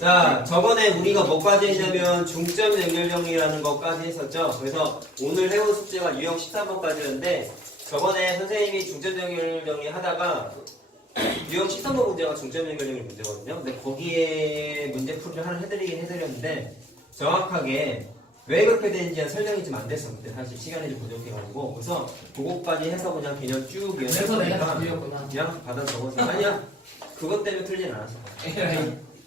자, 저번에 우리가 뭐까지 했냐면 중점 연결 정리라는 것까지 했었죠. 그래서 오늘 해온 숙제가 유형 13번까지였는데 저번에 선생님이 중점 연결 정리 하다가 유형 13번 문제가 중점 연결 정리 문제거든요. 근데 거기에 문제풀이를 하나 해드렸는데 정확하게 왜 그렇게 되는지는 설명이 좀 안 됐었는데 사실 시간이 좀 부족해가지고 그래서 그거까지 해서 그냥 개념 쭉 그래서 내가 이어서 틀렸구나. 그냥 받아 적어서 아니야 그것 때문에 틀리진 않았어.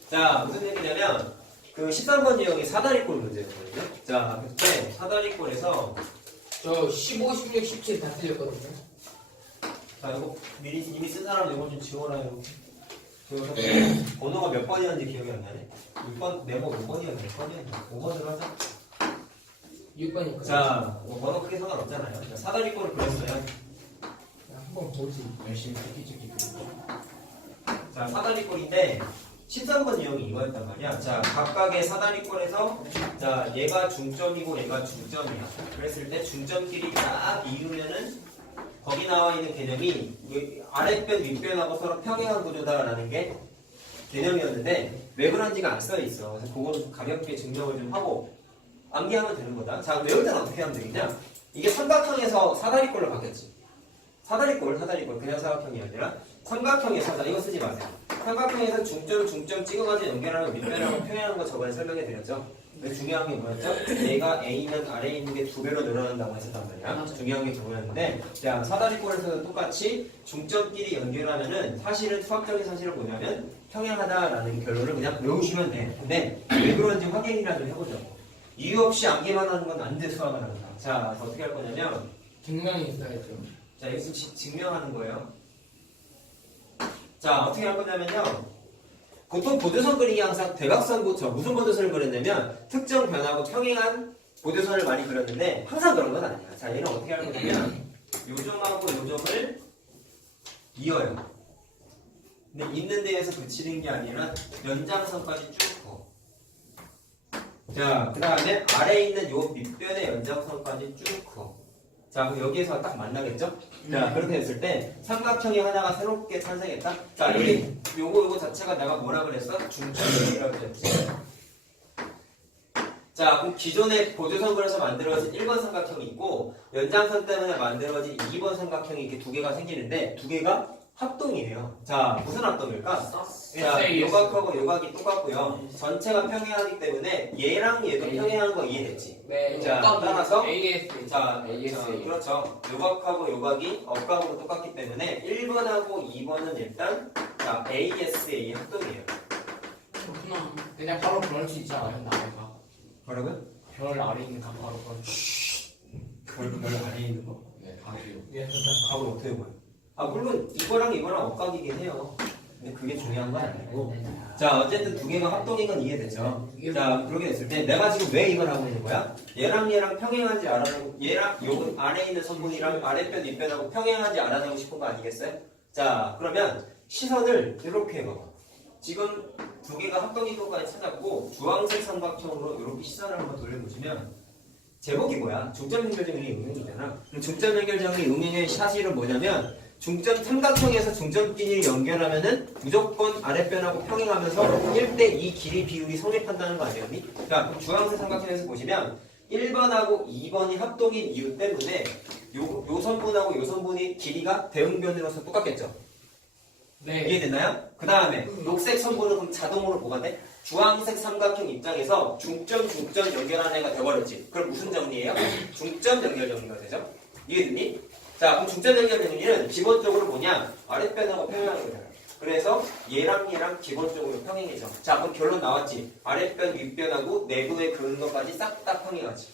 자 무슨 얘기냐면 그 13번 유형이 사다리꼴 문제였거든요. 자 그때 사다리꼴에서 저 15, 16, 17 다 틀렸거든요. 자 이거 미리 이미 쓴 사람 이거 좀 지워라요. 지워서 번호가 몇 번이었는지 기억이 안 나네. 6번 네모 5번이었나 6번이었나 5번으로 하자. 6번이니까. 자 뭐 번호 크게 상관없잖아요. 자, 사다리꼴을 그렸어요. 한번 보지. 열심히 찍기. 자 사다리꼴인데 13번 유형이 이거였단 말이야. 자 각각의 사다리꼴에서 자 얘가 중점이고 얘가 중점이야. 그랬을 때 중점끼리 딱 이으면은 거기 나와 있는 개념이 아랫변 윗변하고 서로 평행한 구조다라는 게 개념이었는데 왜 그런지가 안 써 있어. 그래서 그거는 가볍게 증명을 좀 하고 암기하면 되는 거다. 자 외울 때는 어떻게 하면 되겠냐? 이게 삼각형에서 사다리꼴로 바뀌었지. 사다리꼴 그냥 사각형이 아니라 삼각형에서 자 이거 쓰지 마세요. 삼각형에서 중점 찍어가지고 연결하는 윗변하고 평행하는 거 저번에 설명해 드렸죠. 근데 중요한 게 뭐였죠? 얘가 A는 아래에 있는 게 2배로 늘어난다고 했었단 말이야. 중요한 게 그거였는데 자 사다리꼴에서도 똑같이 중점끼리 연결하면은 사실은 수학적인 사실은 뭐냐면 평행하다라는 결론을 그냥 외우시면 돼. 근데 왜 그런지 확인이라도 해보자고. 이유 없이 암기만 하는 건 안 돼. 수학을 하는 거. 자 어떻게 할 거냐면 증명이 있어야죠. 자 여기서 증명하는 거예요. 자 어떻게 할 거냐면요. 보통 보조선 그리기 항상 대각선부터 무슨 보조선을 그렸냐면 특정 변하고 평행한 보조선을 많이 그렸는데 항상 그런 건 아니야. 자 얘는 어떻게 할 거냐면 요점하고 요점을 이어요. 근데 있는 데에서 그치는 게 아니라 연장선까지 쭉 거. 자 그 다음에 아래에 있는 요 밑변의 연장선까지 쭉 커. 자 그럼 여기에서 딱 만나겠죠? 자 그렇게 됐을 때 삼각형이 하나가 새롭게 탄생했다. 자 여기 요거 자체가 내가 뭐라 그랬어? 중점이라고 그랬지. 자 그럼 기존에 보조선 그려서 만들어진 1번 삼각형이 있고 연장선 때문에 만들어진 2번 삼각형이 이렇게 두 개가 생기는데 두 개가 합동이에요. 자 무슨 합동일까? 자 요각하고 요각이 똑같고요. 전체가 평행하기 때문에 얘랑 얘도 평행한 거 이해됐지? 네. 자 따라서 AS. 자 AS. 그렇죠. 요각하고 요각이 억각으로 똑같기 때문에 1번하고 2번은 일단 자 ASA 합동이에요. 그렇구나. 그냥 바로 그럴 수 있잖아요. 나가. 뭐라고요? 별 아래 있는 각 바로 그럴 별 아래에 있는 거? 네, 각이요. 각은 어떻게 보여? 아 물론 이거랑 억각이긴 해요. 근데 그게 중요한 건 아니고 자 어쨌든 두 개가 합동인 건 이해됐죠? 자 그렇게 됐을 때 내가 지금 왜 이걸 하고 있는 거야? 얘랑 평행한지 알아내고 얘랑 요 아래에 있는 선분이랑 아랫변 윗변하고 평행한지 알아내고 싶은 거 아니겠어요? 자 그러면 시선을 이렇게 해봐봐. 지금 두 개가 합동인 것까지 찾았고 주황색 삼각형으로 이렇게 시선을 한번 돌려보시면 제목이 뭐야? 중점 연결 정리 응용이잖아. 중점 연결 정리 응용의 사실은 뭐냐면 중점 삼각형에서 중점끼리 연결하면은 무조건 아랫변하고 평행하면서 1대2 길이 비율이 성립한다는 거 아니었니? 자, 주황색 삼각형에서 보시면 1번하고 2번이 합동인 이유 때문에 요 선분하고 요 선분이 길이가 대응변으로서 똑같겠죠? 네. 이해됐나요? 그 다음에 녹색 선분은 그럼 자동으로 뭐가 돼? 주황색 삼각형 입장에서 중점 연결하는 애가 돼버렸지. 그럼 무슨 정리예요? 중점 연결 정리가 되죠? 이해됐니? 자, 그럼 중점 연결 정리는 기본적으로 뭐냐? 아랫변하고 평행하는 거잖아. 그래서 얘랑 기본적으로 평행해져. 자, 그럼 결론 나왔지? 아랫변, 윗변하고 내부에 그은 것까지 싹 다 평행하지.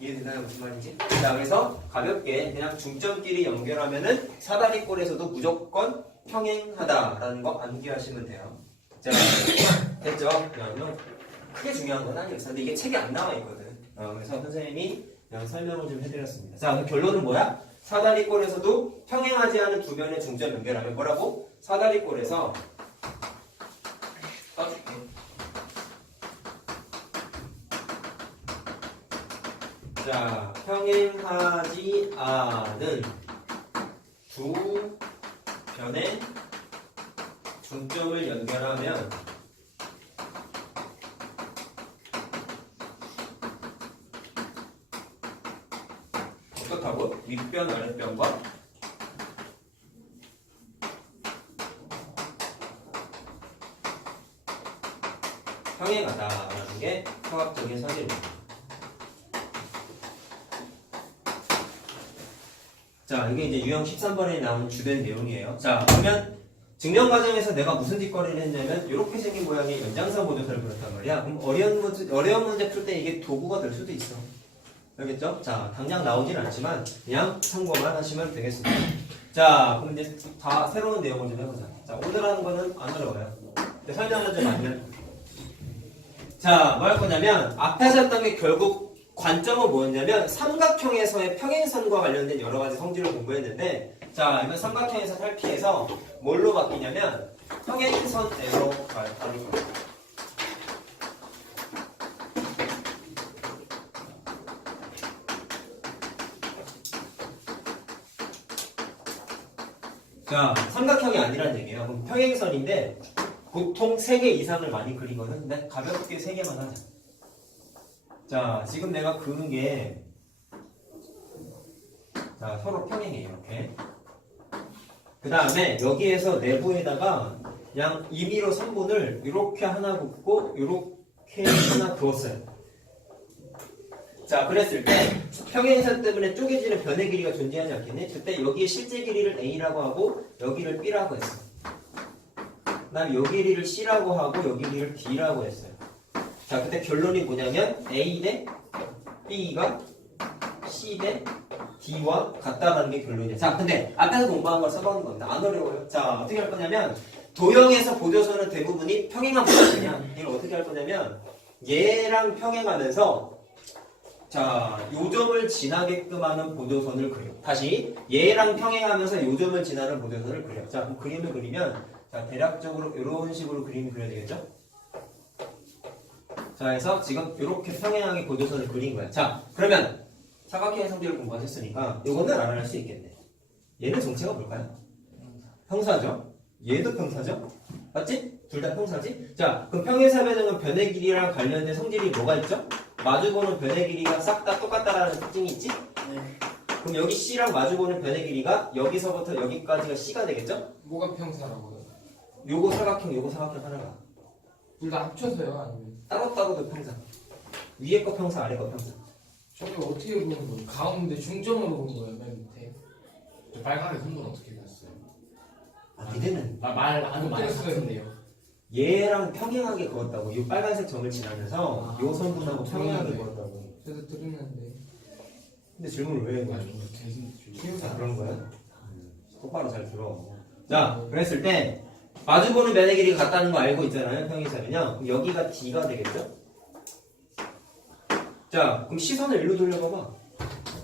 이해되나요? 무슨 말인지? 자, 그래서 가볍게 그냥 중점끼리 연결하면은 사다리꼴에서도 무조건 평행하다라는 거 암기하시면 돼요. 자, 됐죠? 그러면 크게 중요한 건 아니었어. 근데 이게 책에 안 나와 있거든. 그래서 선생님이 그냥 설명을 좀 해드렸습니다. 자, 그럼 결론은 뭐야? 사다리꼴에서도 평행하지 않은 두 변의 중점 연결하면 뭐라고? 사다리꼴에서 써줄게. 자, 평행하지 않은 두 변의 중점을 연결하면 어떻다고? 윗변 아랫변과 평행하다라는 게 수학적인 사실입니다. 자, 이게 이제 유형 13번에 나온 주된 내용이에요. 자, 그러면 증명 과정에서 내가 무슨 뒷거리를 했냐면 이렇게 생긴 모양의 연장선 보조선을 그렸단 말이야. 그럼 어려운 문제 풀 때 이게 도구가 될 수도 있어. 알겠죠? 자, 당장 나오진 않지만 그냥 참고만 하시면 되겠습니다. 자, 그럼 이제 다 새로운 내용을 좀 해보자. 자, 오늘 하는 거는 안 어려워요. 설명 문제 맞으면. 자, 뭐 할 거냐면 앞에서 했던 게 결국 관점은 뭐였냐면 삼각형에서의 평행선과 관련된 여러 가지 성질을 공부했는데, 자, 이건 삼각형에서 탈피해서 뭘로 바뀌냐면 평행선으로 바뀔 거예요. 자, 삼각형이 아니란 얘기예요. 그럼 평행선인데 보통 3개 이상을 많이 그리거든. 근데 가볍게 3개만 하자. 자, 지금 내가 그은 게 자, 서로 평행해 이렇게. 그 다음에 여기에서 내부에다가 그냥 임의로 선분을 이렇게 하나 긋고 이렇게 하나 그었어요. 자, 그랬을 때 평행선 때문에 쪼개지는 변의 길이가 존재하지 않겠니? 그때 여기에 실제 길이를 A라고 하고 여기를 B라고 했어. 그 다음에 여기 길이를 C라고 하고 여기 길이를 D라고 했어요. 자, 그때 결론이 뭐냐면 A 대 B가 C 대 D와 같다라는 게 결론이에요. 자, 근데 앞에서 공부한 걸 써보는 겁니다. 안 어려워요. 자, 어떻게 할 거냐면 도형에서 보조선은 대부분이 평행한 보조선이야. 이걸 어떻게 할 거냐면 얘랑 평행하면서 자, 요점을 지나게끔 하는 보조선을 그려. 다시 얘랑 평행하면서 요점을 지나는 보조선을 그려. 자, 그럼 그림을 그리면 자, 대략적으로 이런 식으로 그림을 그려야 되겠죠? 자, 해서 지금 이렇게 평행하게 보조선을 그린 거야. 자, 그러면 사각형의 성질을 공부하셨으니까 이거는 알아낼 수 있겠네. 얘는 정체가 뭘까요? 평사죠? 얘도 평사죠? 맞지? 둘 다 평사지? 자, 그럼 평행사변형은 변의 길이랑 관련된 성질이 뭐가 있죠? 마주보는 변의 길이가 싹 다 똑같다라는 특징이 있지? 네. 그럼 여기 C랑 마주보는 변의 길이가 여기서부터 여기까지가 C가 되겠죠? 뭐가 평사라고요? 요거 사각형 하나가 둘 다 합쳐서요? 아니면? 따로따로도 평사. 위에 거 평사, 아래 거 평사. 저게 어떻게 보는 거예요? 가운데 중점으로 본 거예요, 맨 밑에. 저 빨간의 선분 어떻게 됐어요? 아, 니네는 안 때렸어요. 얘랑 평행하게 그었다고. 이 빨간색 점을 지나면서 요 선분하고 평행하게 그었다고. 저도 들었는데. 근데 질문을 왜 해? 아, 그런 거야? 똑바로 잘 들어. 자, 그랬을 때 마주보는 변의 길이가 같다는 거 알고 있잖아요. 평행사면요. 그럼 여기가 D가 되겠죠? 자, 그럼 시선을 일로 돌려봐봐.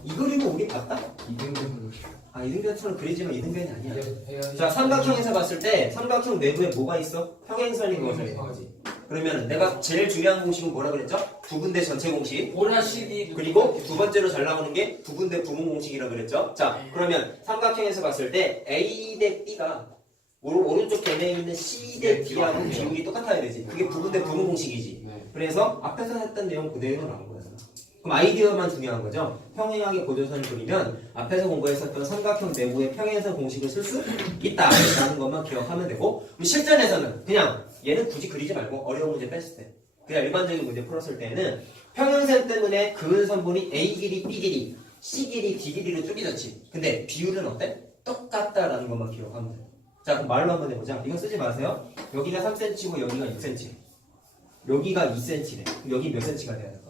이 그림은 우리 봤다? 이등변으로 아, 이등변처럼 그리지만 이등변이 아니야. 네. 자, 삼각형에서 봤을 때 삼각형 내부에 뭐가 있어? 평행선이 그어져 있는 거지. 그러면 내가 제일 중요한 공식은 뭐라 그랬죠? 부분대 전체 공식. 보라 CD 그리고 두 번째로 잘 나오는 게 부분대 부분 공식이라 그랬죠? 자, 그러면 삼각형에서 봤을 때 A 대 B가 오른쪽 개내에 있는 C 대 D하고 비율이 똑같아야 되지. 그게 부분대 부분 공식이지. 네. 그래서 앞에서 했던 내용 그대로 나온 거야. 그럼 아이디어만 중요한 거죠. 평행하게 보조선을 그리면 앞에서 공부했었던 삼각형 내부의 평행선 공식을 쓸 수 있다라는 것만 기억하면 되고, 그럼 실전에서는 그냥 얘는 굳이 그리지 말고 어려운 문제 뺐을 때, 그냥 일반적인 문제 풀었을 때는 평행선 때문에 그은 선분이 A 길이, B 길이, C 길이, D 길이로 쪼개졌지. 근데 비율은 어때? 똑같다라는 것만 기억하면 돼. 자, 그럼 말로 한번 해보자. 이거 쓰지 마세요. 여기가 3cm고 여기가 6cm. 여기가 2cm래. 여기 몇 cm가 돼야 될까?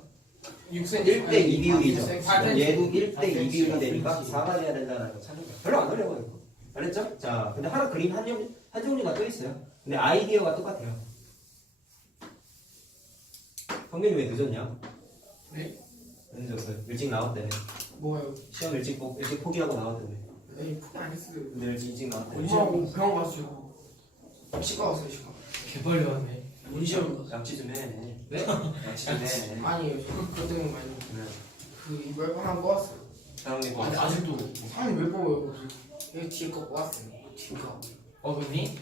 6cm 1대2 비율이죠. 8cm. 얘도 1대2 비율이 되니까 4가 돼야 된다는 거 찾는 거야. 별로 안 어려워요. 이거. 알았죠? 자, 근데 하나 그림 한 종류가 또 있어요. 근데 아이디어가 똑같아요. 성민이 왜 늦었냐? 네? 왜 늦었어요? 일찍 나왔대. 뭐요? 시험 일찍 포기하고 나왔던데. 에이 포기 안 했어요. 근데 일찍 나왔대. 엄마하고 병원 갔어요. 치과 왔어요 치과. 개빨리 왔네. 우리 시험. 양치 좀 해. 네? 양치 좀 해. 아니에요. 저 그것 때문에 많이 그 이걸 하나 뽑았어요. 사랑님 아니, 아직도 사람이 왜 뽑아요? 여기 뒤에 거 뽑았어요. 뒤에 거. 어머니?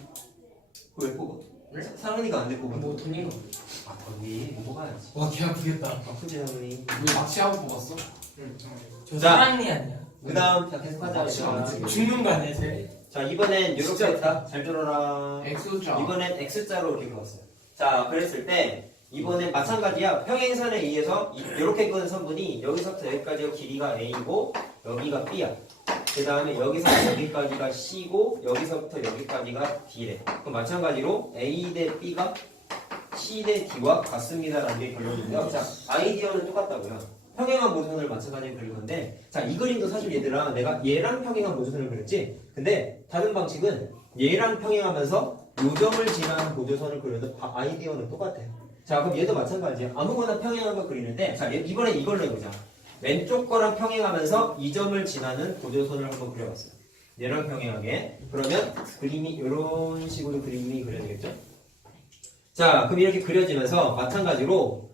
그거 왜 뽑아? 네? 사랑이가 안 돼 뽑아. 뭐 돈인 거. 아, 던니 뽑아야지. 와, 개 아프겠다. 아프지, 사랑이. 왜 낚시하고 뽑았어? 응. 저 자. 사랑니 아니야? 그 다음 자 계속하자. 맞지. 죽는 거 아니야 쟤? 자 이번엔 이렇게 진짜. 했다. 잘 들어라. X자. 이번엔 X자로 이렇게 그었어요. 자 그랬을 때 이번엔 마찬가지야. 평행선에 의해서 이렇게 그은 선분이 여기서부터 여기까지가 길이가 A고 여기가 B야. 그 다음에 여기서부터 여기까지가 C고 여기서부터 여기까지가 D래. 그럼 마찬가지로 A 대 B가 C 대 D와 같습니다라는 게 결론인데요. 자 아이디어는 똑같다고요. 평행한 모선을 마찬가지로 그릴 건데 자 이 그림도 사실 얘들아 내가 얘랑 평행한 모선을 그렸지. 근데 다른 방식은 얘랑 평행하면서 요점을 지나는 보조선을 그려도 아이디어는 똑같아요. 자 그럼 얘도 마찬가지야. 아무거나 평행한 거 그리는데 자 이번엔 이걸로 해보자. 왼쪽 거랑 평행하면서 이 점을 지나는 보조선을 한번 그려봤어요. 얘랑 평행하게. 그러면 그림이 이런 식으로 그림이 그려지겠죠? 자 그럼 이렇게 그려지면서 마찬가지로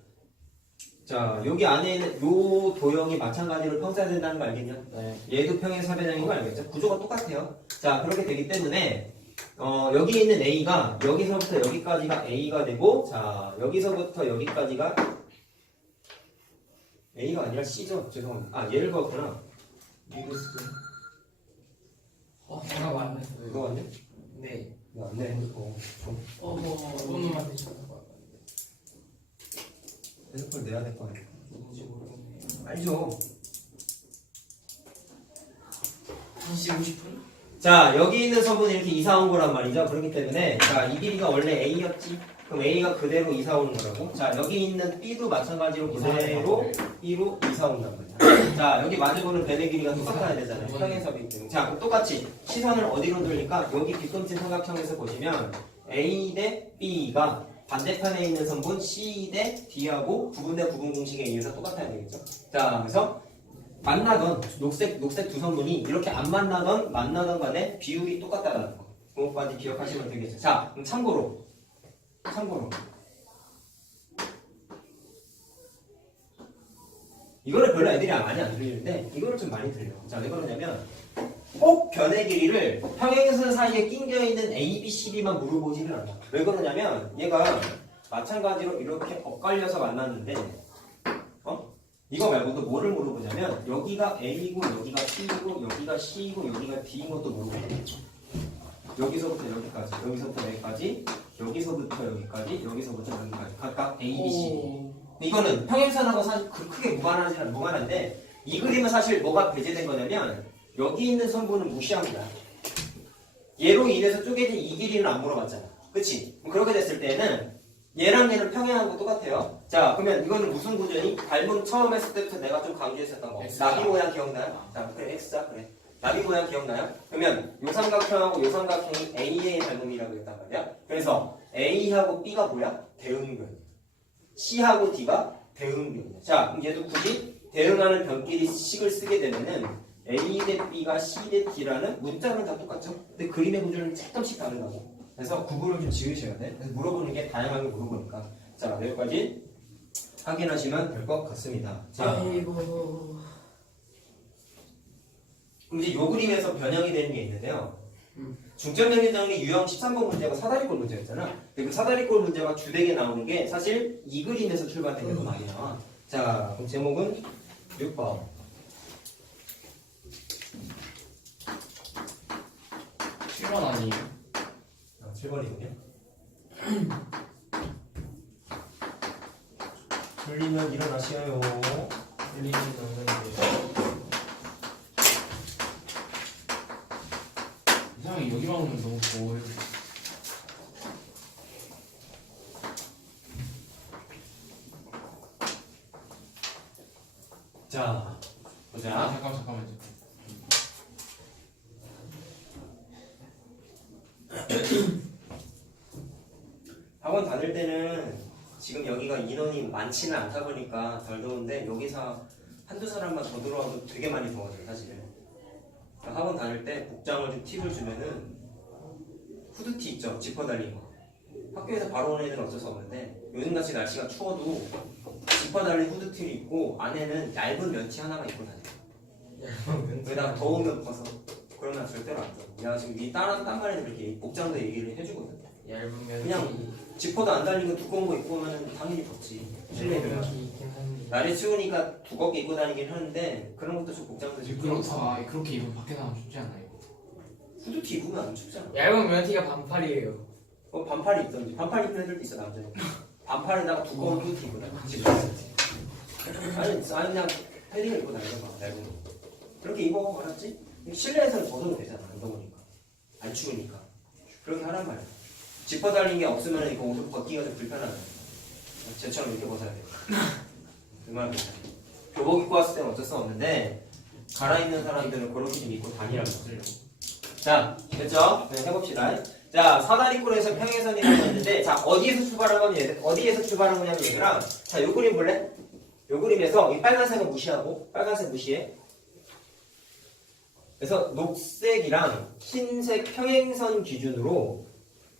자 여기 안에 있는 요 도형이 마찬가지로 평사된다는 거 알겠냐? 네. 얘도 평행사변형인 거 알겠죠? 구조가 똑같아요. 자 그렇게 되기 때문에 여기 있는 A가 여기서부터 여기까지가 A가 되고 자 여기서부터 여기까지가 A가 아니라 C죠? 죄송합니다. 아 얘를 그었구나. 이거 쓰고 제가 말했어요. 이거 왔네? 네. 네. 너무만 되셨나 봐. 핸드폰 내야 될 거 아니야? 누군지 모르겠네요. 알죠? 1시 50분? 자 여기 있는 선분이 이렇게 이사 온 거란 말이죠. 그렇기 때문에 자 이 길이가 원래 A였지. 그럼 A가 그대로 이사 오는 거라고. 자 여기 있는 B도 마찬가지로 그대로 B로 이사 온단 말이야. 자 여기 마주보는 변의 길이가 똑같아야 되잖아요. 평행선이기 때문에. 자 그럼 똑같이 시선을 어디로 돌릴까? 여기 뒤꿈치 삼각형에서 보시면 A 대 B가 반대편에 있는 선분 C 대 D하고 구분대 구분 공식에 의해서 똑같아야 되겠죠. 자 그래서 만나던 녹색 두 선분이 이렇게 안 만나던 간에 비율이 똑같다라는 거. 그것까지 기억하시면 되겠죠. 자 그럼 참고로 이거를 별로 애들이 많이 안 들리는데 이거를 좀 많이 들려요. 자 왜 그러냐면 꼭 변의 길이를 평행선 사이에 낑겨 있는 A, B, C, D만 물어보지는 않아. 왜 그러냐면 얘가 마찬가지로 이렇게 엇갈려서 만났는데 이거 말고도 뭐를 물어보냐면 여기가 A고 여기가 B고 여기가 C고 여기가 D인 것도 물어보거든요. 여기서부터 여기까지 여기서부터 여기까지 여기서부터 여기까지 여기서부터 여기까지 각각 A, B, C 이거는 평행선하고 사실 크게 무관한데 이 그림은 사실 뭐가 배제된 거냐면 여기 있는 선분은 무시합니다. 얘로 인해서 쪼개진 이 길이는 안 물어봤잖아. 그치? 그렇게 됐을 때는 얘랑 얘는 평행한 거 똑같아요. 자 그러면 이거는 무슨 구조니? 발문 처음 했을 때부터 내가 좀 강조했었던 거 나비 모양 기억나요? 자 그래 X자 그래 나비 모양 기억나요? 그러면 요 삼각형하고 요 삼각형이 A의 발문이라고 했단 말이야. 그래서 A하고 B가 뭐야? 대응변이야. C하고 D가 대응변이야. 자 그럼 얘도 굳이 대응하는 변끼리 식을 쓰게 되면은 A 대 B가 C 대 D라는 문자는 다 똑같죠? 근데 그림의 구조는 조금씩 다르다고. 그래서 구분을 좀 지으셔야 돼. 그래서 물어보는 게 다양하게 물어보니까. 자, 여기까지 확인하시면 될 것 같습니다. 자, 아이고. 그럼 이제 요 그림에서 변형이 되는 게 있는데요. 중점적인 정리 유형 13번 문제가 사다리꼴 문제였잖아. 근데 그 사다리꼴 문제가 주되게 나오는 게 사실 이 그림에서 출발된 게 더 많이 나와. 자, 그럼 제목은 6번. 7번 아니에요? 7번이군요. 졸리면 일어나시어요. 들리는 영상인데. 이상하게 여기만 오면 너무 더워요. 자, 보자. 잠깐만. 학원 다닐 때는 지금 여기가 인원이 많지는 않다 보니까 덜 더운데 여기서 한두 사람만 더 들어와도 되게 많이 더워져요 사실. 그러니까 학원 다닐 때 복장을 좀 팁을 주면은 후드티 있죠? 지퍼 달린 거. 학교에서 바로 오는 애들은 어쩔 수 없는데 요즘같이 날씨가 추워도 지퍼 달린 후드티를 입고 안에는 얇은 면티 하나만 입고 다녀요. 왜냐면 더우면 벗어. 그러면 절대로 안 돼. 내가 지금 이 딴 애들 이렇게 복장도 얘기를 해주거든. 얇은 면이 그냥 지퍼도 안 달리고 두꺼운 거 입고 오면 당연히 덥지. 실내에 들어가. 면이 있긴 한데 날이 추우니까 두껍게 입고 다니긴 하는데 그런 것도 좀 복장도 그렇다. 그렇게 입으면 밖에 나가면 춥지 않아요? 후드티 입으면 안 춥잖아. 얇은 면티가 반팔이에요. 반팔 입던지. 반팔 입는 애들도 있어 남자는. 반팔에다가 두꺼운 후드티 입고 다녀. 아니 그냥 패딩을 입고 다니는 거야. 얇은 거. 그렇게 입어 알았지? 실내에서는 젖어도 되잖아. 안 더우니까. 안 추우니까. 그렇게 하란 말이야. 지퍼 달린 게 없으면 이거 옷을 벗기가 좀 불편하네. 쟤처럼 이렇게 벗어야 돼. 그 말은 교복 입고 왔을 때는 어쩔 수 없는데 갈아입는 사람들은 그렇게 좀 입고 다니라고 쓰려고. 자, 됐죠? 그냥 해봅시다. 자, 사다리꼴에서 평행선이라고 했는데 자, 어디에서 출발하면 얘들아? 자, 요 그림 볼래? 요 그림에서 이 빨간색은 무시하고 빨간색 무시해. 그래서 녹색이랑 흰색 평행선 기준으로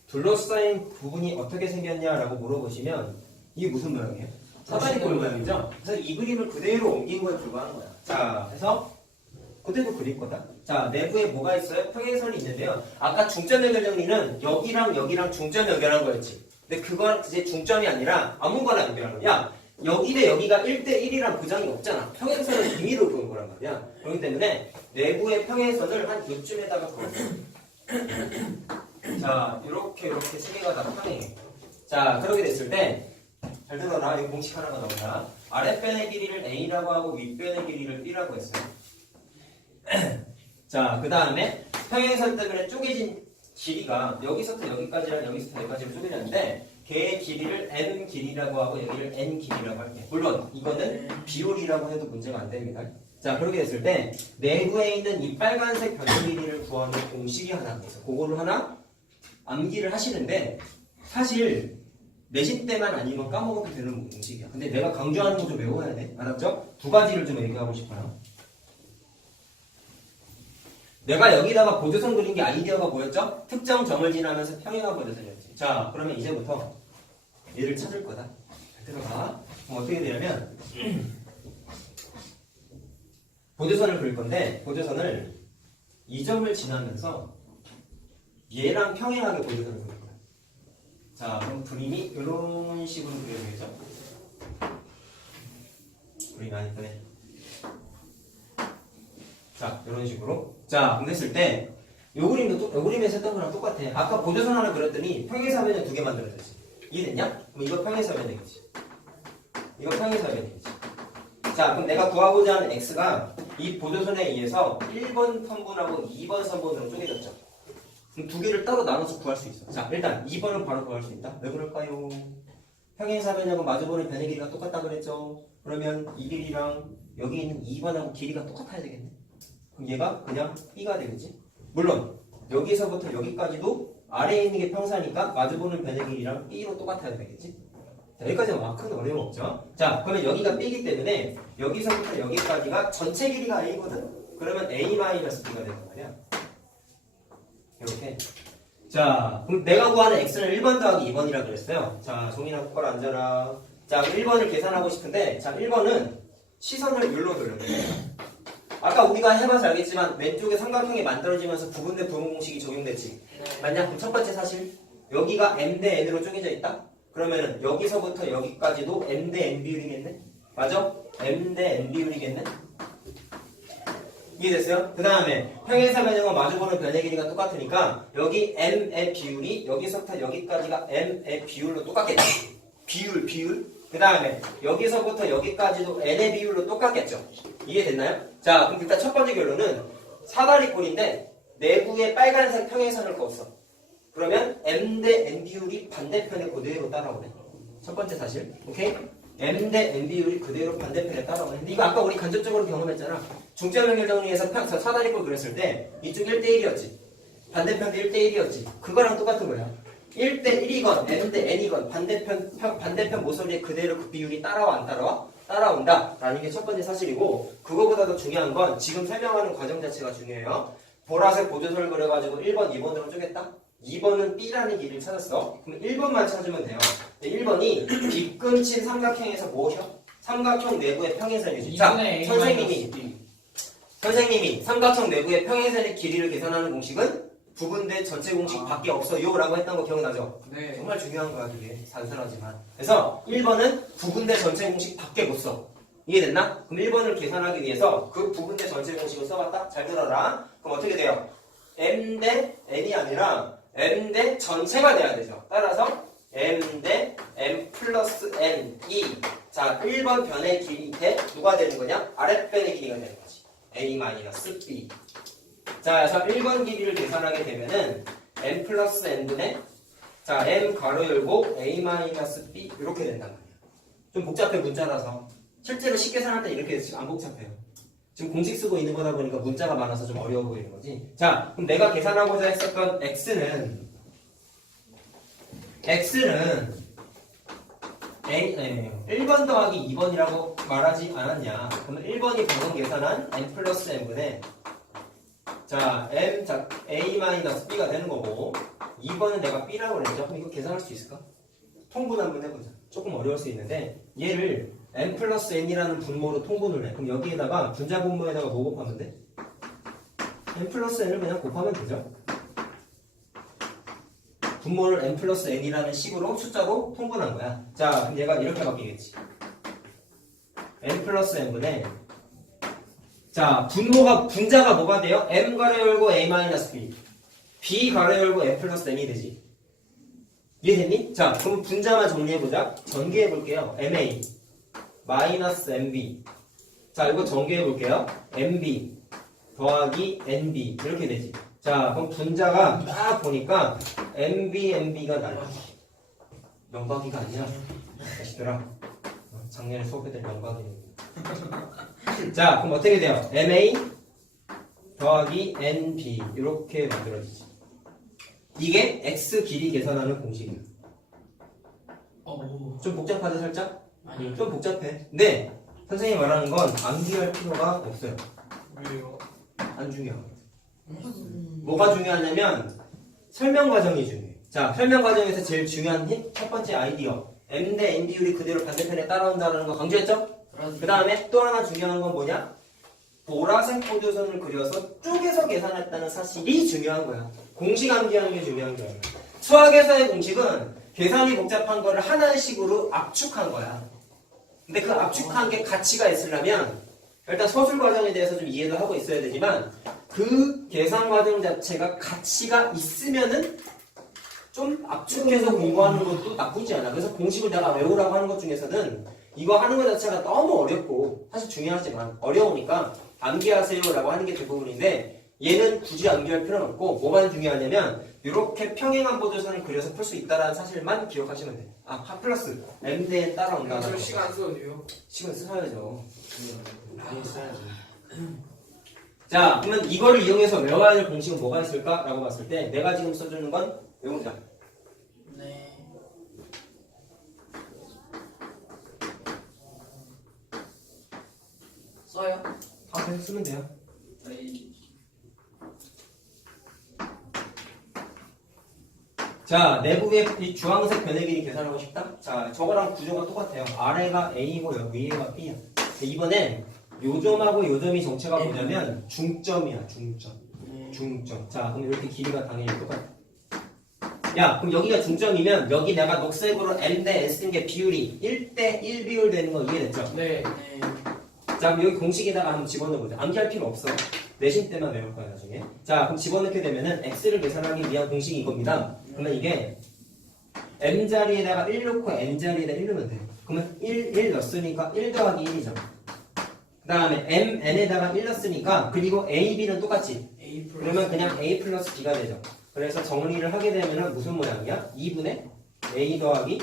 둘러싸인 부분이 어떻게 생겼냐라고 물어보시면 이게 무슨 모양이에요? 사다리꼴 모양이죠? 그래서 이 그림을 그대로 옮긴 거에 불과한 거야. 자, 그래서 그대로 그릴 거다. 자, 내부에 뭐가 있어요? 평행선이 있는데요. 아까 중점 연결 정리는 여기랑 중점 연결한 거였지. 근데 그건 이제 중점이 아니라 아무거나 연결하는 거야. 여기 대 여기가 1대1이란 보장이 없잖아. 평행선은 비밀로 그은 거란 말이야. 그렇기 때문에 내부의 평행선을 한 요쯤에다가 그었어. 자, 이렇게 세 개가 다 평행해. 자, 그렇게 됐을 때 잘 들어라. 이 공식 하나가 나온다. 아랫변의 길이를 A라고 하고 윗변의 길이를 B라고 했어요. 자, 그 다음에 평행선 때문에 쪼개진 길이가 여기서부터 여기까지랑 여기서부터 여기까지로 쪼개졌는데 걔의 길이를 M 길이라고 하고 여기를 N 길이라고 할게. 물론 이거는 비율이라고 해도 문제가 안 됩니다. 자, 그렇게 됐을 때 내부에 있는 이 빨간색 변의 길이를 구하는 공식이 하나 있어. 그거를 하나 암기를 하시는데 사실 내신 때만 아니면 까먹어도 되는 공식이야. 근데 내가 강조하는 거 좀 외워야 돼. 알았죠? 두 가지를 좀 얘기하고 싶어요. 내가 여기다가 보조선 그린 게 아이디어가 뭐였죠? 특정 점을 지나면서 평행한 보조선이었지. 자, 그러면 이제부터 얘를 찾을 거다. 들어가. 그럼 어떻게 되냐면 보조선을 그릴 건데 보조선을 이 점을 지나면서 얘랑 평행하게 보조선을 그릴 거야. 자, 그럼 그림이 이런 식으로 그려야 되겠죠? 그림이 많이 뜨네. 자, 이런 식으로. 자, 그럼 했을 때, 요 그림에서 했던 거랑 똑같아. 아까 보조선 하나 그렸더니 평행사변이 두 개 만들어졌지. 이해됐냐? 그럼 이거 평행사변 되겠지. 이거 평행사변 되겠지. 자, 그럼 내가 구하고자 하는 x가 이 보조선에 의해서 1번 선분하고 2번 선분으로 쪼개졌죠. 그럼 두 개를 따로 나눠서 구할 수 있어. 자, 일단 2번은 바로 구할 수 있다. 왜 그럴까요? 평행사변하고 마주보는 변의 길이가 똑같다 그랬죠. 그러면 이 길이랑 여기 있는 2번하고 길이가 똑같아야 되겠네. 그럼 얘가 그냥 B가 되겠지. 물론 여기서부터 여기까지도 아래에 있는 게 평사니까 마주보는 변의 길이랑 B로 똑같아야 되겠지. 자, 여기까지는 큰 어려움 없죠. 자, 그러면 여기가 B이기 때문에 여기서부터 여기까지가 전체 길이가 A거든. 그러면 A-B가 되는 말이야. 이렇게. 자, 그럼 내가 구하는 x는 1번 더하기 2번이라 그랬어요. 자, 종이나 똑바로 앉아라. 자, 1번을 계산하고 싶은데, 자, 1번은 시선을 여기로 돌려볼게요. 아까 우리가 해봐서 알겠지만 왼쪽에 삼각형이 만들어지면서 부분 대 부분 공식이 적용됐지. 맞냐? 그럼 첫 번째 사실 여기가 m 대 n으로 쪼개져 있다? 그러면은 여기서부터 여기까지도 m 대 n 비율이겠네? 맞아? m 대 n 비율이겠네? 이해됐어요? 그 다음에 평행사변형과 마주보는 변의 길이가 똑같으니까 여기 m의 비율이 여기서부터 여기까지가 m의 비율로 똑같겠지. 비율. 그 다음에 여기서부터 여기까지도 n의 비율로 똑같겠죠. 이해됐나요? 자, 그럼 일단 첫 번째 결론은 사다리꼴인데 내부에 빨간색 평행선을 그었어. 그러면 m 대 n 비율이 반대편에 그대로 따라오네. 첫 번째 사실. 오케이? m 대 n 비율이 그대로 반대편에 따라오네. 근데 이거 아까 우리 간접적으로 경험했잖아. 중점 연결 정리에서 사다리꼴 그렸을 때 이쪽 1대1이었지. 반대편도 1대1이었지. 그거랑 똑같은 거야. 1대1이건 n 대 n이건 반대편 모서리에 그대로 그 비율이 따라와 안 따라와? 따라온다 라는 게 첫 번째 사실이고, 그거보다 더 중요한 건 지금 설명하는 과정 자체가 중요해요. 보라색 보조선을 그려가지고 1번, 2번으로 쪼갰다? 2번은 B라는 길을 찾았어. 그럼 1번만 찾으면 돼요. 1번이 빗근친 삼각형에서 뭐죠? 삼각형 내부의 평행선이지. 자, 선생님이 삼각형 내부의 평행선의 길이를 계산하는 공식은 부분대 전체 공식 밖에 없어요 라고 했던 거 기억나죠? 네. 정말 중요한 거야 그게 단순하지만 그래서 1번은 부분대 전체 공식 밖에 못 써. 이해됐나? 그럼 1번을 계산하기 위해서 그 부분대 전체 공식을 써봤다? 잘 들어라. 그럼 어떻게 돼요? m 대 n이 아니라 m 대 전체가 돼야 되죠. 따라서 m 대 m 플러스 n이 자 1번 변의 길이 대 누가 되는 거냐? 아랫변의 길이가 되는 거지. a 마이너스 b. 자, 그래서 1번 길이를 계산하게 되면은 m 플러스 n분의 자 m 가로 열고 a 마이너스 b 이렇게 된단 말이야. 좀 복잡해 문자라서 실제로 쉽게 계산할 때 이렇게 지금 안 복잡해요. 지금 공식 쓰고 있는 거다 보니까 문자가 많아서 좀 어려워 보이는 거지. 자, 그럼 내가 계산하고자 했었던 x는 A, 1번 더하기 2번이라고 말하지 않았냐. 그러면 1번이 방금 계산한 m 플러스 n분의 자, m 자 a 마이너스 b가 되는 거고 2번은 내가 b라고 그랬죠. 그럼 이거 계산할 수 있을까? 통분 한번 해보자. 조금 어려울 수 있는데 얘를 m 플러스 n이라는 분모로 통분을 해. 그럼 여기에다가 분자 분모에다가 뭐 곱하면 돼? m 플러스 n을 그냥 곱하면 되죠. 분모를 m 플러스 n이라는 식으로 숫자로 통분한 거야. 자, 그럼 얘가 이렇게 바뀌겠지. m 플러스 n분의 자, 분자가 뭐가 돼요? m 가로 열고 a 마이너스 b b 가로 열고 m 플러스 n이 되지. 이해됐니? 자, 그럼 분자만 정리해보자. 전개해볼게요. ma 마이너스 mb 자, 이거 전개해볼게요. mb 더하기 nb 이렇게 되지. 자, 그럼 분자가 딱 보니까 mb가 나와. 명박이가 아니야. 자식들아. 작년에 수업했던 명박이네. 자, 그럼 어떻게 돼요? ma 더하기 nb 이렇게 만들어지지. 이게 x 길이 계산하는 공식이야. 좀 복잡하죠 살짝? 좀 복잡해. 근데 선생님이 말하는 건 암기할 필요가 없어요. 왜요? 안 중요하거든. 뭐가 중요하냐면 설명 과정이 중요해. 자, 설명 과정에서 제일 중요한 첫 번째 아이디어 m 대 n 비율이 그대로 반대편에 따라온다는 거 강조했죠? 그 다음에 또 하나 중요한 건 뭐냐? 보라색 포도선을 그려서 쪼개서 계산했다는 사실이 중요한 거야. 공식 암기하는 게 중요한 거야. 수학에서의 공식은 계산이 복잡한 거를 하나의 식으로 압축한 거야. 근데 그 압축한 게 가치가 있으려면 일단 서술 과정에 대해서 좀 이해도 하고 있어야 되지만 그 계산 과정 자체가 가치가 있으면은 좀 압축해서 공부하는 것도 나쁘지 않아. 그래서 공식을 내가 외우라고 하는 것 중에서는 이거 하는 것 자체가 너무 어렵고 사실 중요하지만 어려우니까 암기하세요라고 하는 게 대부분인데 얘는 굳이 암기할 필요는 없고 뭐만 중요하냐면 이렇게 평행한 보조선을 그려서 풀 수 있다는 사실만 기억하시면 돼요. 아, 하 플러스 m 대에 따라온다는 거. 시간 써도 돼요? 시간 써야죠. 많이 써야죠. 자, 그러면 이거를 이용해서 외워야 될 공식은 뭐가 있을까라고 봤을 때 내가 지금 써주는 건 외우자. 네. 써요? 다 계속 쓰면 돼요. 네. 자, 내부의 이 주황색 변의 길이 계산하고 싶다? 자, 저거랑 구조가 똑같아요. 아래가 A고 위에가 B야. 이번엔 요점하고 요점이 정체가 뭐냐면 중점이야, 중점. 중점. 자, 그럼 이렇게 길이가 당연히 똑같아. 야, 그럼 여기가 중점이면 여기 내가 녹색으로 M 대 S 인 게 비율이 1대 1 비율 되는 거 이해됐죠? 네. 자, 그럼 여기 공식에다가 한번 집어넣어보자. 암기할 필요 없어. 내신 때만 외울 거야, 나중에. 자, 그럼 집어넣게 되면은 X를 계산하기 위한 공식이 이겁니다. 그러면 이게 M 자리에다가 1 넣고 N 자리에다 1 넣으면 돼. 그러면 1 넣었으니까 1 더하기 1이죠. 그 다음에 M, N에다가 1 넣었으니까 그리고 A, B는 똑같지. A 플러스 그러면 그냥 A 플러스 B가 되죠. 그래서 정리를 하게 되면은 무슨 모양이야? 2분의 A 더하기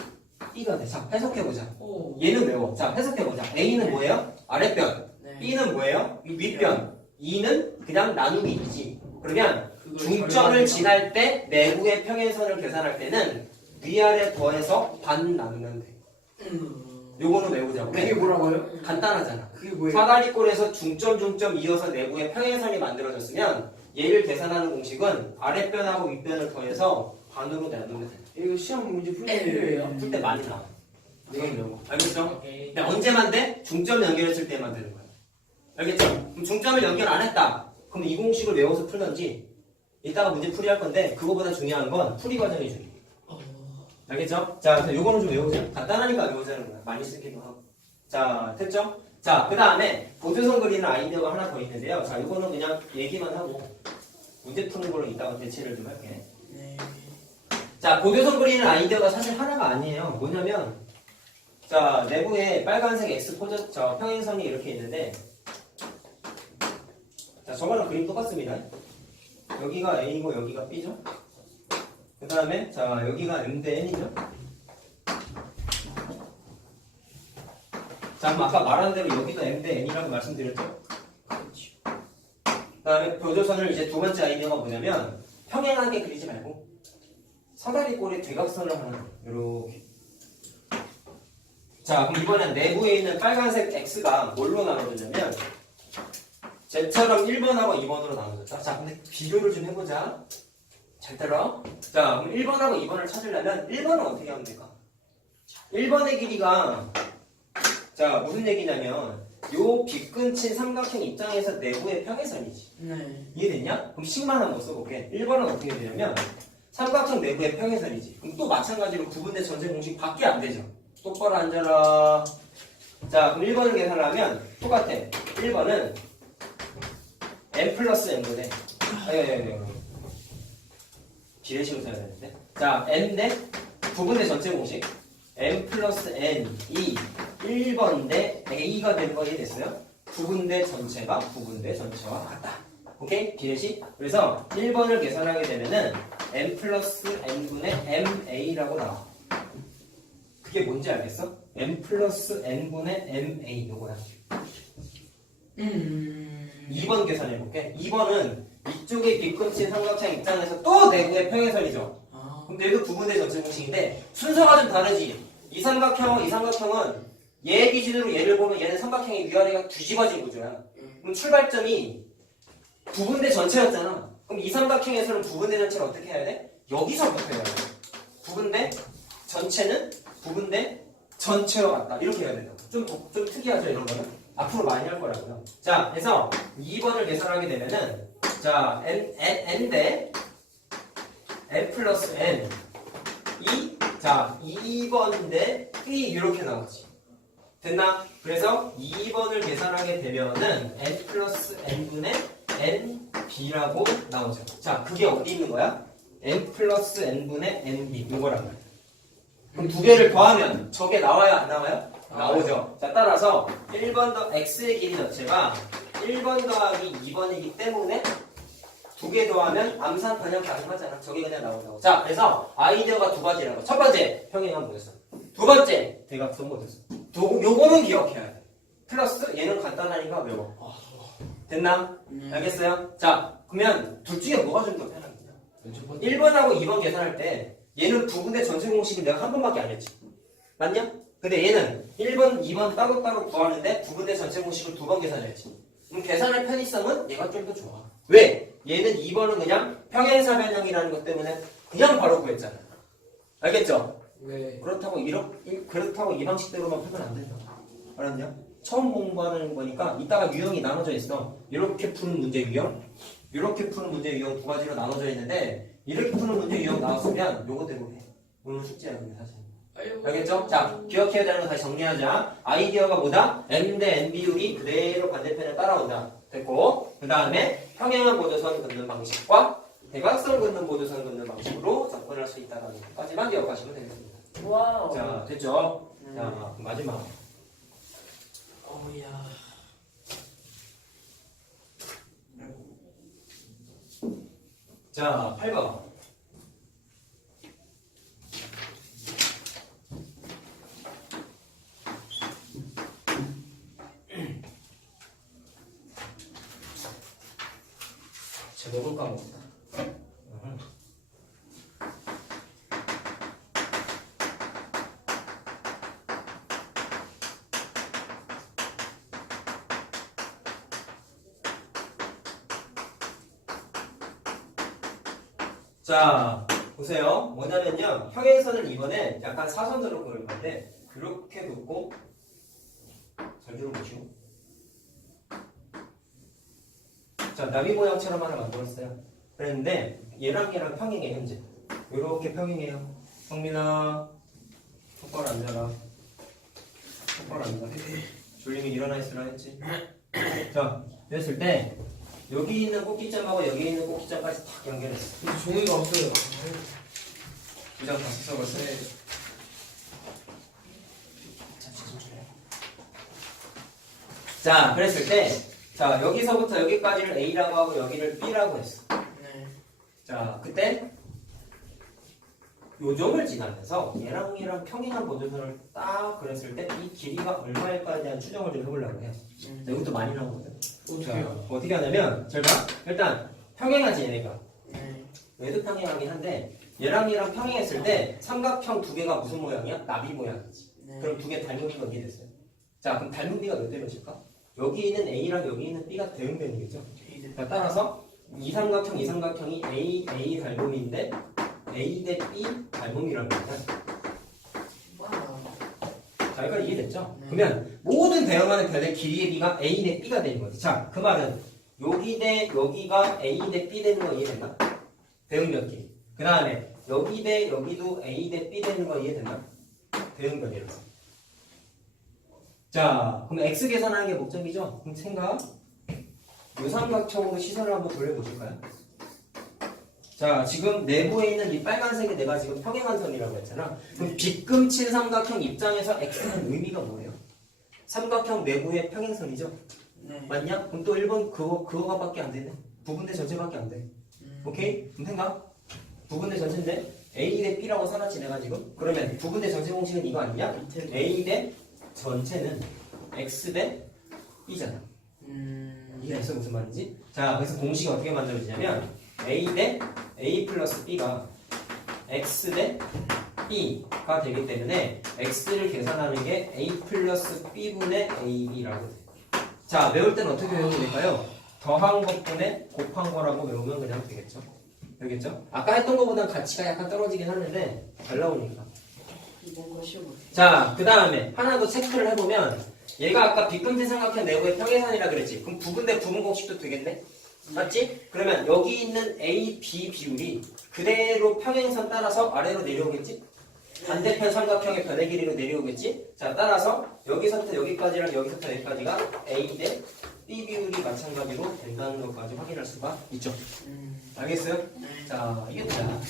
B가 돼. 자, 해석해보자. 오. 얘는 외워. 자, 해석해보자. A는 뭐예요? 아랫변. 네. B는 뭐예요? 윗변. 2는 그냥 나누기 2지. 그러면 그걸 중점을 절반이나. 지날 때 내부의 평행선을 계산할 때는 위아래 더해서 반 나누면 돼. 요거는 외우자고. 그게 뭐라고요? 간단하잖아. 그게 뭐예요? 사다리꼴에서 중점 이어서 내부의 평행선이 만들어졌으면 얘를 계산하는 공식은 아랫변하고 윗변을 더해서 반으로 나누면 돼. 이거 시험 문제 풀때 필요해요? 풀 때 많이 나와. 이건 외우고. 알겠죠? 오케이. 근데 언제만 돼? 중점 연결했을 때만 되는 거야. 알겠죠? 그럼 중점을 연결 안 했다. 그럼 이 공식을 외워서 풀던지 이따가 문제 풀이할 건데 그거보다 중요한 건 풀이 과정이 중요해요. 어. 알겠죠? 자, 그래서 요거는 좀 외우세요. 간단하니까 외우자는 거야. 많이 쓰기도 하고. 자, 됐죠? 자, 그 다음에 보조선 그리는 아이디어가 하나 더 있는데요. 자, 요거는 그냥 얘기만 하고 문제 푸는 걸로 이따가 대체를 좀 할게. 네. 자, 보조선 그리는 아이디어가 사실 하나가 아니에요. 뭐냐면, 자, 내부에 빨간색 X 포저, 평행선이 이렇게 있는데, 자, 저거랑 그림 똑같습니다. 여기가 A고 여기가 B죠? 그 다음에, 자, 여기가 M 대 N이죠? 자, 그럼 아까 말한 대로 여기도 M 대 N이라고 말씀드렸죠? 그 다음에 보조선을 이제 두 번째 아이디어가 뭐냐면, 평행하게 그리지 말고, 사다리꼴에 대각선을 하는 거예요. 요렇게. 자, 그럼 이번엔 내부에 있는 빨간색 X가 뭘로 나눠지냐면 Z처럼 1번하고 2번으로 나눠졌다. 자, 근데 비교를 좀 해보자. 잘 들어. 자, 그럼 1번하고 2번을 찾으려면 1번은 어떻게 하면 될까? 1번의 길이가 자, 무슨 얘기냐면 요 빗근친 삼각형 입장에서 내부의 평행선이지. 네. 이해됐냐? 그럼 식만 한번 써볼게. 1번은 어떻게 되냐면 삼각형 내부의 평행선이지. 그럼 또 마찬가지로 구분대 전체 공식 밖에 안 되죠. 똑바로 앉아라. 자, 그럼 1번을 계산하면 똑같아. 1번은 n 플러스 n분의 아니. 비례식으로 써야 되는데. 자, n대 구분대 전체 공식 n 플러스 n이 1번 대 a가 될 거 이해됐어요? 구분대 전체가 구분대 전체와 같다. 오케이? 비례식. 그래서 1번을 계산하게 되면은 n 플러스 n분의 ma라고 나와. 그게 뭔지 알겠어? n 플러스 n분의 ma 요거야. 2번 계산해볼게. 2번은 이쪽에 빗근친 삼각형 입장에서 또 내부의 평행선이죠. 아. 근데 얘도 구분대 전체 공식인데 순서가 좀 다르지. 이 삼각형은 얘 기준으로 얘를 보면 얘는 삼각형의 위아래가 뒤집어진 구조야. 그럼 출발점이 부분대 전체였잖아. 그럼 이 삼각형에서는 부분대 전체를 어떻게 해야 돼? 여기서부터 해야 돼. 부분대 전체는 부분대 전체와 같다. 이렇게 해야 된다. 좀 특이하죠, 이런 거는? 앞으로 많이 할 거라고요. 자, 그래서 2번을 계산하게 되면은, 자, n 대 n 플러스 n. 자, 2번 대 b 이렇게 나오지. 됐나? 그래서 2번을 계산하게 되면은 n 플러스 n분의 nb라고 나오죠. 자, 그게 어디 있는 거야? n 플러스 n분의 nb 이거란 말이야. 그럼 두 개를 더하면 저게 나와요? 안 나와요? 나오죠. 자, 따라서 1번 더 x의 길이 전체가 1번 더하기 2번이기 때문에 두 개 더하면 암산 번역 가능하잖아. 저게 그냥 나온다고. 자, 그래서 아이디어가 두 가지라고. 첫 번째, 평행한 모였어. 두 번째, 대각선 모였어. 요거는 기억해야 돼. 플러스 얘는 간단하니까 외워. 됐나? 알겠어요? 자, 그러면 둘 중에 뭐가 좀 더 편합니다. 1번하고 2번 계산할 때 얘는 부분대 전체 공식이 내가 한 번밖에 안 했지. 맞냐? 근데 얘는 1번, 2번 따로따로 구하는데 부분대 전체 공식을 두 번 계산했지. 그럼 계산의 편의성은 얘가 좀 더 좋아. 왜? 얘는 2번은 그냥 평행사변형이라는 것 때문에 그냥 바로 구했잖아. 알겠죠? 네. 그렇다고 이 방식대로만 풀면 안 된다. 알았냐? 처음 공부하는 거니까 이따가 유형이 나눠져 있어. 이렇게 푸는 문제 유형, 이렇게 푸는 문제 유형 두 가지로 나눠져 있는데 이렇게 푸는 문제 유형 나왔으면 요거대로 해. 오늘 숙제야 근데 사실. 알겠죠? 자, 기억해야 되는 거 다시 정리하자. 아이디어가 뭐다? n 대 n 비율이 그대로 반대편에 따라온다. 됐고, 그 다음에 평행한 보조선 긋는 방식과 대각선 긋는 보조선 긋는 방식으로 접근할 수 있다는 것까지만 기억하시면 되겠습니다. 와우. 자, 됐죠? 자, 마지막. 어우야. 자, 8번. 제목을 까먹었다. 자, 보세요. 뭐냐면요. 평행선을 이번에 약간 사선으로 그릴 건데 그렇게 놓고 잘 들어보시고 자, 나비 모양처럼 하나 만들었어요. 그랬는데 얘랑 평행해 현재. 이렇게 평행해요. 성민아 똑바로 앉아라. 똑바로 앉아. 졸림이 일어나 있으라 했지. 자, 이랬을 때 여기 있는 꼭지점하고 여기 있는 꼭지점까지 탁 연결했어. 근데 종이가 없어요. 두장 다 써봤어. 네. 자, 그랬을 때, 자, 여기서부터 여기까지를 A라고 하고 여기를 B라고 했어. 네. 자, 그때 요점을 지나면서 얘랑 평행한 보조선을 딱 그렸을 때 이 길이가 얼마일까에 대한 추정을 좀 해보려고 해요. 자, 이것도 많이 나오거든. 어떻게요? 어떻게 하냐면, 잘 봐. 일단 평행하지 얘네가. 네. 얘도 평행하긴 한데 얘랑 평행했을 때 삼각형 두 개가 무슨 모양이야? 나비 모양이지. 네. 그럼 두 개 닮은 비가 이해됐어요? 자, 그럼 닮은 비가 몇 대 몇일까? 여기 있는 A랑 여기 있는 B가 대응되는겠죠? 자, 따라서 이 삼각형이 A 닮음인데 A 대 B 닮음이라는 겁니다. 와. 자, 여기까지 이해됐죠? 네. 그러면 모든 대응하는 변의 길이의 B가 A 대 B가 되는 거지. 자, 그 말은 여기 대 여기가 A 대 B 되는 거 이해됐나? 대응 몇 개. 그 다음에 여기 대 여기도 A 대 B 되는 거 이해됐나? 대응 몇 개라서. 자, 그럼 X 계산하는 게 목적이죠? 그럼 생각. 유삼각형으로 시선을 한번 돌려보실까요? 자, 지금 내부에 있는 이 빨간색이 내가 지금 평행한 선이라고 했잖아. 그럼 빗금친 삼각형 입장에서 X는 의미가 뭐예요? 삼각형 내부의 평행선이죠? 네. 맞냐? 그럼 또 1번 그거가밖에 안 되네. 부분대 전체밖에 안 돼. 오케이? 그럼 생각. 부분대 전체인데 A 대 B라고 살았지 내가 지금? 그러면 부분대 전체 공식은 이거 아니냐? A 대 전체는 X 대 B잖아. 이해했어 무슨 말인지? 자, 그래서 공식이 어떻게 만들어지냐면 A 대 A 플러스 B가 X 대 B가 되기 때문에 X를 계산하는 게 A 플러스 B분의 AB라고 돼. 자, 외울 때는 어떻게 외우면 될까요? 더한 것분에 곱한 거라고 외우면 그냥 되겠죠? 되겠죠? 아까 했던 것보단 가치가 약간 떨어지긴 하는데 잘 나오니까. 이번 거 쉬워. 자, 그 다음에 하나 더 체크를 해보면 얘가 아까 빗금진 삼각형 내부의 평행선이라 그랬지. 그럼 부분 대 부분 공식도 되겠네? 맞지? 그러면 여기 있는 A, B 비율이 그대로 평행선 따라서 아래로 내려오겠지? 반대편 삼각형의 변의 길이로 내려오겠지? 자, 따라서 여기서부터 여기까지랑 여기서부터 여기까지가 A 대 B 비율이 마찬가지로 된다는 것까지 확인할 수가 있죠. 알겠어요? 자, 이게 뭐야?